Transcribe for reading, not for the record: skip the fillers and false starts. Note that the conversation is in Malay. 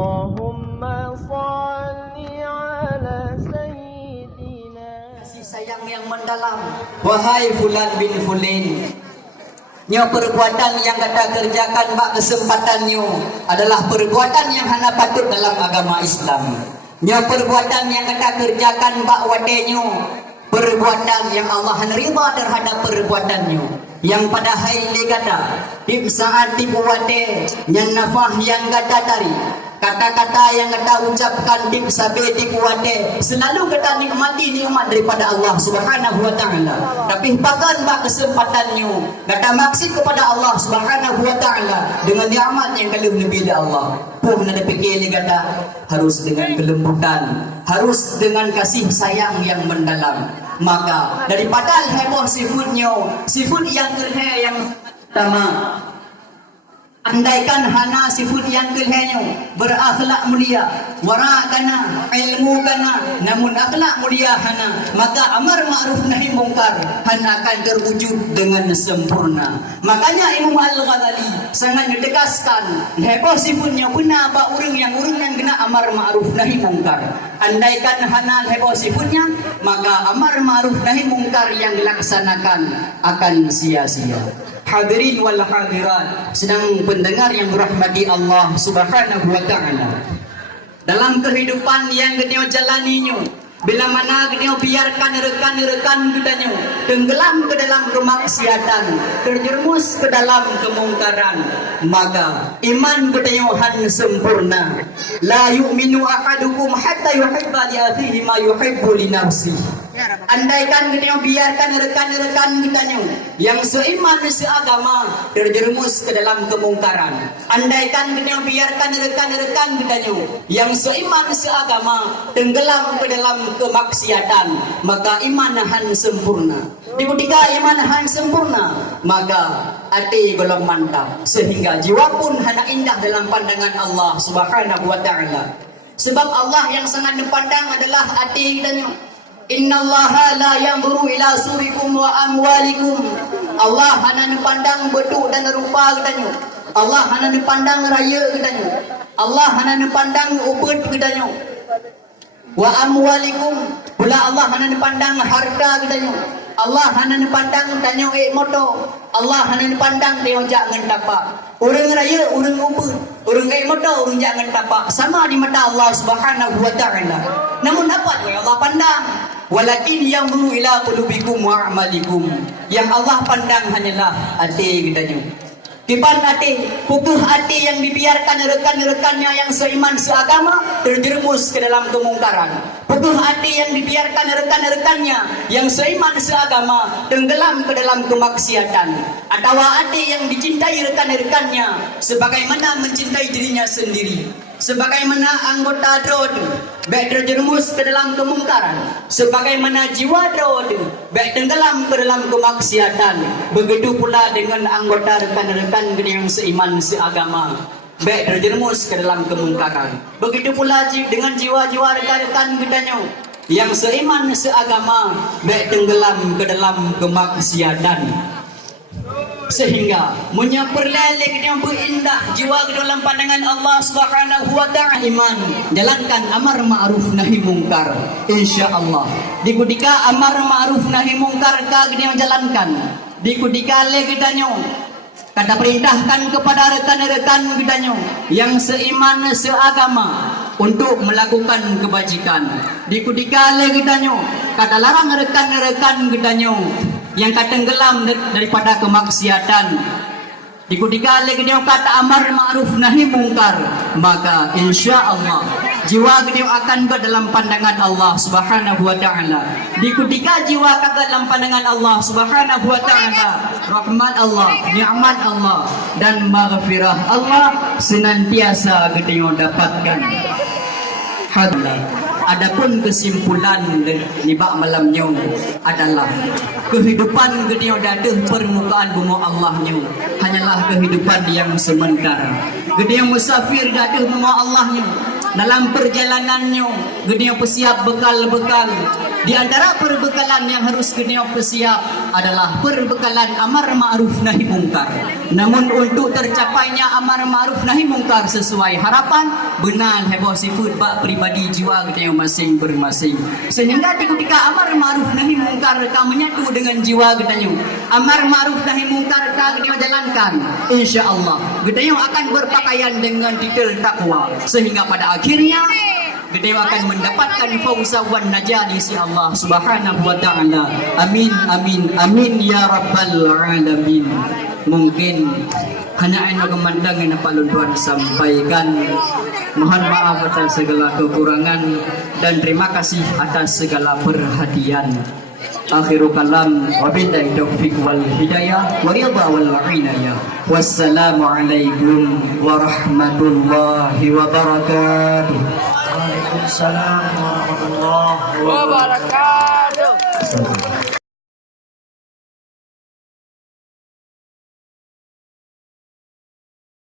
Allahumma salli ala sayyidina. Kasih sayang yang mendalam, wahai fulan bin fulin, nyo perbuatan yang kata kerjakan bak kesempatannya adalah perbuatan yang hana patut dalam agama Islam. Nyo perbuatan yang kata kerjakan bak wadenyo, perbuatan yang Allah nerima terhadap perbuatannya. Yang pada hari ini kata di saat tipu wate yang nafah yang kata tari, kata-kata yang kata ucapkan di sabe tipu wate selalu kata nikmati nikmat daripada Allah Subhanahu wa taala. Tapi bahkan bak kesempatannya kata maksud kepada Allah Subhanahu wa taala dengan nikmat yang kalau lebih dari Allah. Pun ada fikir kata harus dengan kelembutan, harus dengan kasih sayang yang mendalam. Maka daripada heboh sifutnya, sifut yang kelhe yang pertama, andaikan hana sifut yang kelhenya berakhlak mulia, wara kana, ilmu kana, namun akhlak mulia hana, maka amar ma'ruf nahi mungkar hana akan terwujud dengan sempurna. Makanya Imam Al-Ghazali sangat menegaskan heboh sifatnya benar ba urang yang kena amar ma'ruf nahi mungkar. Andaikan hana heboh sifatnya, maka amar ma'ruf nahi mungkar yang dilaksanakan akan sia-sia. Hadirin wal hadirat, sedang pendengar yang dirahmati Allah Subhanahu wa taala. Dalam kehidupan yang kita jalaninya, bila mana kita biarkan rekan-rekan kita tenggelam ke dalam kemaksiatan, terjerumus ke dalam kemungkaran, maka iman kita han sempurna. La yu'minu ahadukum hatta yuhibba li akhihi ma yuhibbu li nafsihi. Andaikan kita biarkan rekan-rekan kita yang seiman seagama terjerumus ke dalam kemungkaran, andaikan kita biarkan rekan-rekan kita yang seiman seagama tenggelam ke dalam kemaksiatan, maka iman han sempurna. Ketika iman han sempurna, maka hati golong mantap sehingga jiwa pun hana indah dalam pandangan Allah Subhanahu wa taala. Sebab Allah yang sangat dipandang adalah hati kita. Innallaha la yanzuru ila surikum wa amwalikum. Allah hanya pandang bentuk dan rupa kita. Allah hanya pandang raya kita. Allah hanya pandang ubud kita. Wa amwalikum, pula Allah hanya pandang harta kita. Allah hanya pandang tanya motor. Allah hanya pandang dia jangan tapak. Orang raya, orang ubud, orang motor, orang jangan tapak. Sama di mata Allah Subhanahu wa taala. Namun dapat Allah pandang. Walakin yang ila qulubikum wa a'malikum. Yang Allah pandang hanyalah hati kita. Kipan hati, pukuh hati yang dibiarkan rekan-rekannya yang seiman seagama terjerumus ke dalam kemungkaran. Pukuh hati yang dibiarkan rekan-rekannya yang seiman seagama tenggelam ke dalam kemaksiatan. Atau hati yang dicintai rekan-rekannya sebagaimana mencintai dirinya sendiri. Sebagaimana anggota drone baik terjerumus ke dalam kemungkaran, sebagaimana jiwa drone baik tenggelam ke dalam kemaksiatan, begitu pula dengan anggota rekan-rekan yang seiman seagama baik terjerumus ke dalam kemungkaran. Begitu pula dengan jiwa-jiwa rekan-rekan kita yang seiman seagama baik tenggelam ke dalam kemaksiatan. Sehingga menyaperlelek yang berindah jiwa ke dalam pandangan Allah Subhanahu wa taala iman, jalankan amar ma'ruf nahi mungkar, insyaallah. Di ketika amar ma'ruf nahi mungkar ka kita jalankan, di ketika le kita kata perintahkan kepada rekan-rekan kita yang seiman seagama untuk melakukan kebajikan. Di ketika le kita kata larang rekan-rekan kita yang tenggelam daripada kemaksiatan. Di ketika dia kata amar ma'ruf nahi mungkar, maka insyaallah jiwa dia akan ke dalam pandangan Allah Subhanahu wa taala. Di ketika jiwa ke dalam pandangan Allah Subhanahu wa taala, rahmat Allah, nikmat Allah dan maghfirah Allah senantiasa kita dapatkan. Hadallah. Adapun kesimpulan nibak malamnya adalah kehidupan gede dadah permukaan bumi Allahnya hanyalah kehidupan yang sementara. Gede yang musafir dadah bumi Allahnya dalam perjalanannya geniau persiap bekal-bekal. Di antara perbekalan yang harus geniau persiap adalah perbekalan amar ma'ruf nahi mungkar. Namun untuk tercapainya amar ma'ruf nahi mungkar sesuai harapan, benar heboh sifat bak pribadi jiwa geniau masing bermasing. Sehingga ketika amar ma'ruf nahi mungkar kita menyatu dengan jiwa geniau, amar ma'ruf nahi mungkar kita geniau jalankan, insya-Allah geniau akan berpakaian dengan titel takwa, sehingga pada akhirnya kita akan mendapatkan fauza wan najah di sisi Allah Subhanahu wa taala. Amin amin amin ya rabbal alamin. Mungkin hanya ini kemandang yang Pak Lunduan sampaikan. Mohon maaf atas segala kekurangan dan terima kasih atas segala perhatian. Akhiru kalam wabillahi taufiq wal hidayah wa ridha wal inayah. Wassalamualaikum warahmatullahi wabarakatuh. Waalaikumsalam warahmatullahi wabarakatuh.